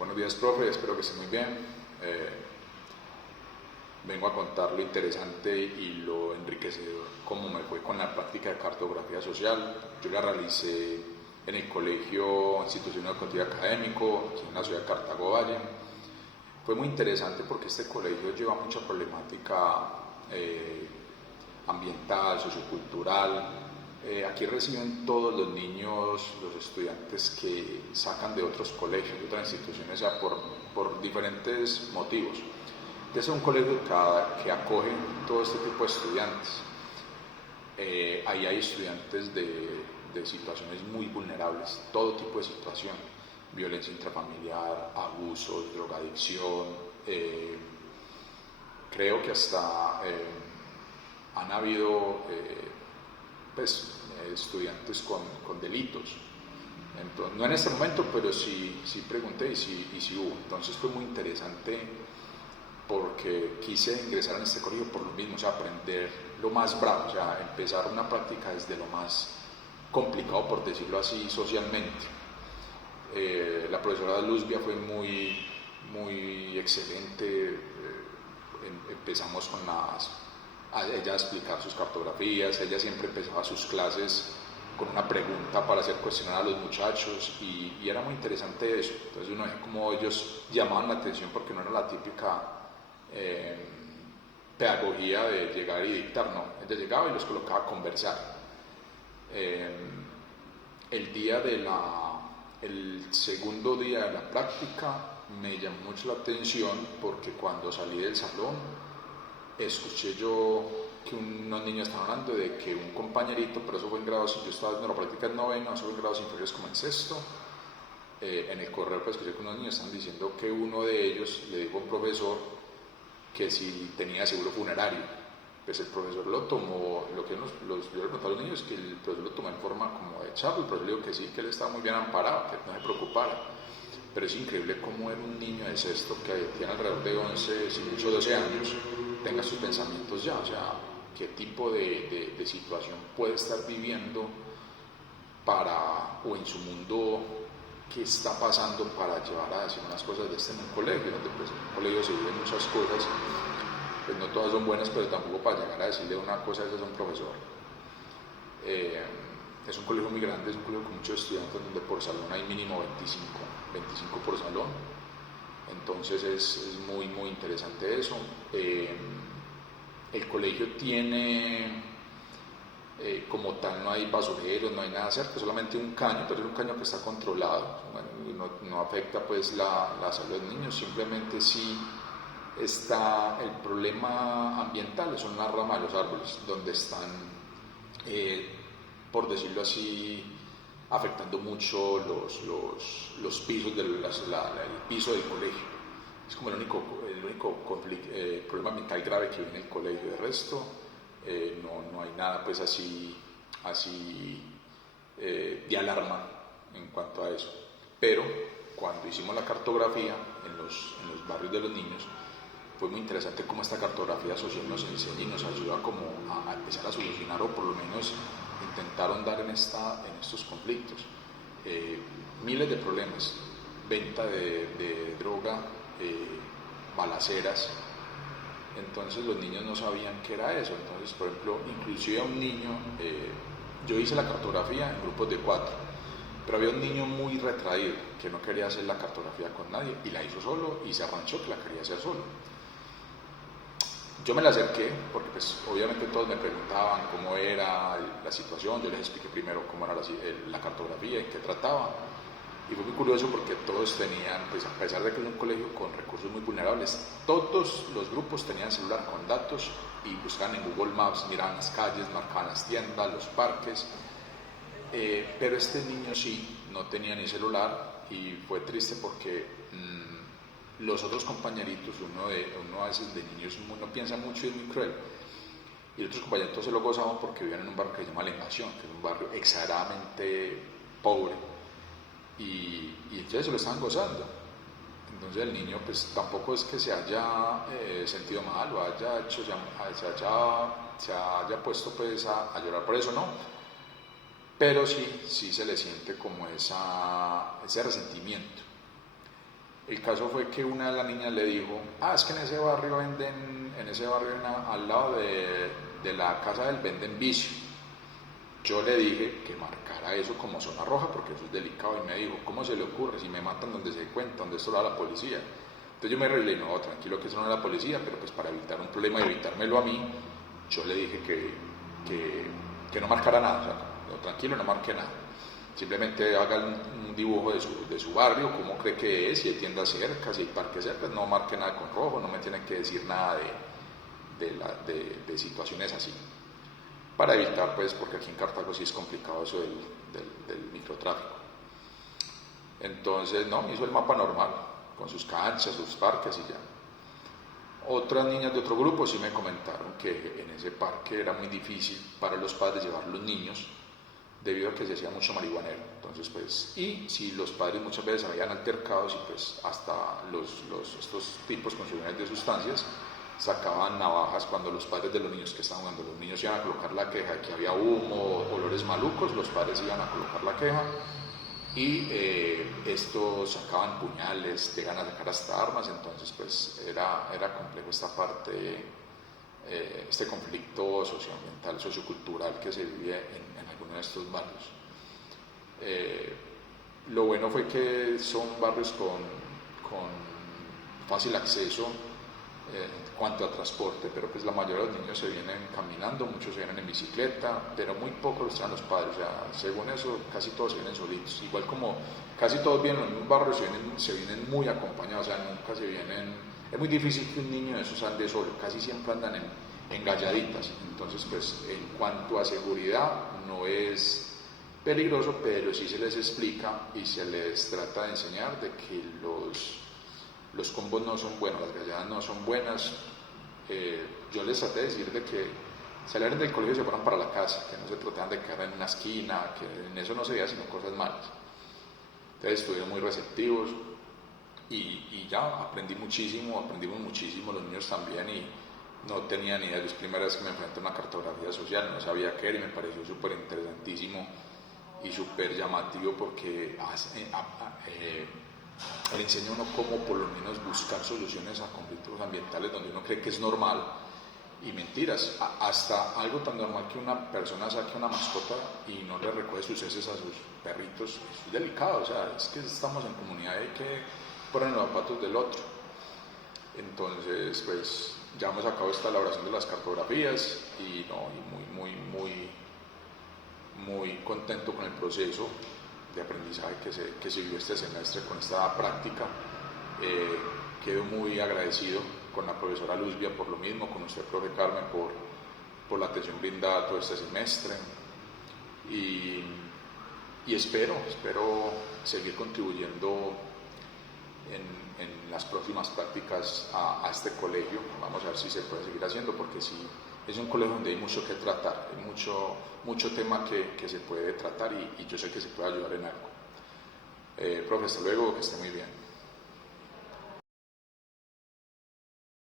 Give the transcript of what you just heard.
Buenos días, profe, espero que esté muy bien. Vengo a contar lo interesante y lo enriquecedor como me fue con la práctica de cartografía social. Yo la realicé en el Colegio Institucional Educativo Académico, aquí en la ciudad de Cartago Valle. Fue muy interesante porque este colegio lleva mucha problemática ambiental, sociocultural. Aquí reciben todos los niños, los estudiantes que sacan de otros colegios, de otras instituciones, ya por diferentes motivos. Este es un colegio que acoge todo este tipo de estudiantes. Ahí hay estudiantes de situaciones muy vulnerables, todo tipo de situación, violencia intrafamiliar, abusos, drogadicción. Creo que hasta han habido estudiantes con delitos. Entonces, no en este momento, pero sí pregunté y sí hubo. Entonces fue muy interesante porque quise ingresar en este colegio por lo mismo, o sea, aprender lo más bravo, o sea, empezar una práctica desde lo más complicado, por decirlo así, socialmente. La profesora Luzbia fue muy excelente. Empezamos con ella a explicar sus cartografías. Ella siempre empezaba sus clases con una pregunta para hacer cuestionar a los muchachos y era muy interesante eso. Entonces uno ve cómo ellos llamaban la atención porque no era la típica pedagogía de llegar y dictar, no. Ella llegaba y los colocaba a conversar. El segundo día de la práctica me llamó mucho la atención porque cuando salí del salón escuché yo que unos niños estaban hablando de que un compañerito, pero eso fue en grados, yo estaba haciendo la práctica en noveno, eso fue en grados inferiores como en sexto. En el correo pues escuché que unos niños estaban diciendo que uno de ellos le dijo a un profesor que si tenía seguro funerario. Pues el profesor lo tomó, lo que yo les pregunté a los niños, que el profesor lo tomó en forma como de charla. El profesor le dijo que sí, que él estaba muy bien amparado, que no se preocupara. Pero es increíble cómo era un niño de sexto que tiene alrededor de 11, si mucho 12 años, tenga sus pensamientos ya, o sea, qué tipo de situación puede estar viviendo o en su mundo, qué está pasando para llevar a decir unas cosas de este en un colegio, donde pues en un colegio se viven muchas cosas, pues no todas son buenas, pero tampoco para llegar a decirle una cosa de esas a un profesor. Es un colegio muy grande, es un colegio con muchos estudiantes donde por salón hay mínimo 25 por salón. Entonces es muy interesante eso. El colegio tiene, como tal, no hay basureros, no hay nada cerca, solamente un caño, pero es un caño que está controlado. Bueno, no afecta pues la salud de los niños, simplemente sí está el problema ambiental, son las ramas de los árboles, donde están, por decirlo así, afectando mucho los pisos el piso del colegio. Es como el único problema ambiental grave que hay en el colegio. De resto, no hay nada pues así de alarma en cuanto a eso. Pero cuando hicimos la cartografía en los barrios de los niños, fue muy interesante cómo esta cartografía social nos enseña y nos ayuda como a empezar a solucionar, o por lo menos intentar ahondar en estos conflictos. Miles de problemas, venta de droga, balaceras. Entonces los niños no sabían qué era eso. Entonces, por ejemplo, inclusive a un niño, yo hice la cartografía en grupos de 4, pero había un niño muy retraído que no quería hacer la cartografía con nadie y la hizo solo y se arranchó que la quería hacer solo. Yo me la acerqué porque pues obviamente todos me preguntaban cómo era la situación. Yo les expliqué primero cómo era la cartografía y qué trataba, y fue muy curioso porque todos tenían, pues a pesar de que es un colegio con recursos muy vulnerables, todos los grupos tenían celular con datos y buscaban en Google Maps, miraban las calles, marcaban las tiendas, los parques. Pero este niño sí no tenía ni celular y fue triste porque los otros compañeritos, uno a veces de niños uno piensa mucho y es muy cruel, y los otros compañeritos se lo gozaban porque vivían en un barrio que se llama La Invasión, que es un barrio exageradamente pobre, y entonces se lo estaban gozando. Entonces el niño pues tampoco es que se haya sentido mal o se haya puesto pues a llorar por eso, no, pero sí se le siente como ese resentimiento. El caso fue que una de las niñas le dijo, es que en ese barrio venden, al lado de la casa del venden vicio. Yo le dije que marcara eso como zona roja porque eso es delicado y me dijo, ¿cómo se le ocurre? Si me matan donde se cuenta, donde esto lo da la policía. Entonces yo me arreglé, no, tranquilo que eso no es la policía, pero pues para evitar un problema y evitármelo a mí, yo le dije que no marcara nada, o sea, no, tranquilo, no marque nada. Simplemente haga un dibujo de su barrio, cómo cree que es, si hay tiendas cerca, si hay parques cerca, no marque nada con rojo, no me tienen que decir nada de situaciones así. Para evitar, pues, porque aquí en Cartago sí es complicado eso del microtráfico. Entonces, no, me hizo el mapa normal, con sus canchas, sus parques y ya. Otras niñas de otro grupo sí me comentaron que en ese parque era muy difícil para los padres llevar los niños debido a que se hacía mucho marihuanero. Entonces, pues, y si los padres muchas veces habían altercados y pues hasta estos tipos consumidores de sustancias sacaban navajas cuando los padres de los niños que estaban jugando, los niños iban a colocar la queja de que había humo, olores malucos, los padres iban a colocar la queja y estos sacaban puñales, llegan a sacar hasta armas, entonces pues era complejo esta parte, este conflicto socioambiental, sociocultural que se vive en algunos de estos barrios. Lo bueno fue que son barrios con fácil acceso en cuanto a transporte, pero pues la mayoría de los niños se vienen caminando, muchos se vienen en bicicleta, pero muy pocos los traen los padres, o sea, según eso casi todos se vienen solitos, igual como casi todos vienen en los mismos barrios, se vienen muy acompañados, o sea, nunca se vienen, es muy difícil que un niño de esos ande solo, casi siempre andan en galladitas, entonces pues en cuanto a seguridad no es peligroso, pero sí se les explica y se les trata de enseñar de que los combos no son buenos, las galladas no son buenas. Yo les traté de decir de que salieran del colegio y se fueran para la casa, que no se trataban de quedar en una esquina, que en eso no se veía sino cosas malas. Entonces estuvieron muy receptivos y ya aprendimos muchísimo, los niños también, y no tenía ni idea. Es la primera vez que me enfrento a una cartografía social, no sabía qué era y me pareció súper interesantísimo y súper llamativo porque le enseña a uno cómo por lo menos buscar soluciones a conflictos ambientales donde uno cree que es normal y mentiras, hasta algo tan normal que una persona saque una mascota y no le recoge sus heces a sus perritos, es delicado, o sea, es que estamos en comunidad y hay que poner los zapatos del otro. Entonces, pues ya hemos acabado esta elaboración de las cartografías y muy contento con el proceso de aprendizaje que se vivió este semestre con esta práctica. Quedo muy agradecido con la profesora Luzbia por lo mismo, con usted, profe Carmen, por la atención brindada todo este semestre y espero seguir contribuyendo en las próximas prácticas a este colegio. Vamos a ver si se puede seguir haciendo, porque sí, es un colegio donde hay mucho que tratar, hay mucho tema que se puede tratar y yo sé que se puede ayudar en algo. Profe, hasta luego, que esté muy bien.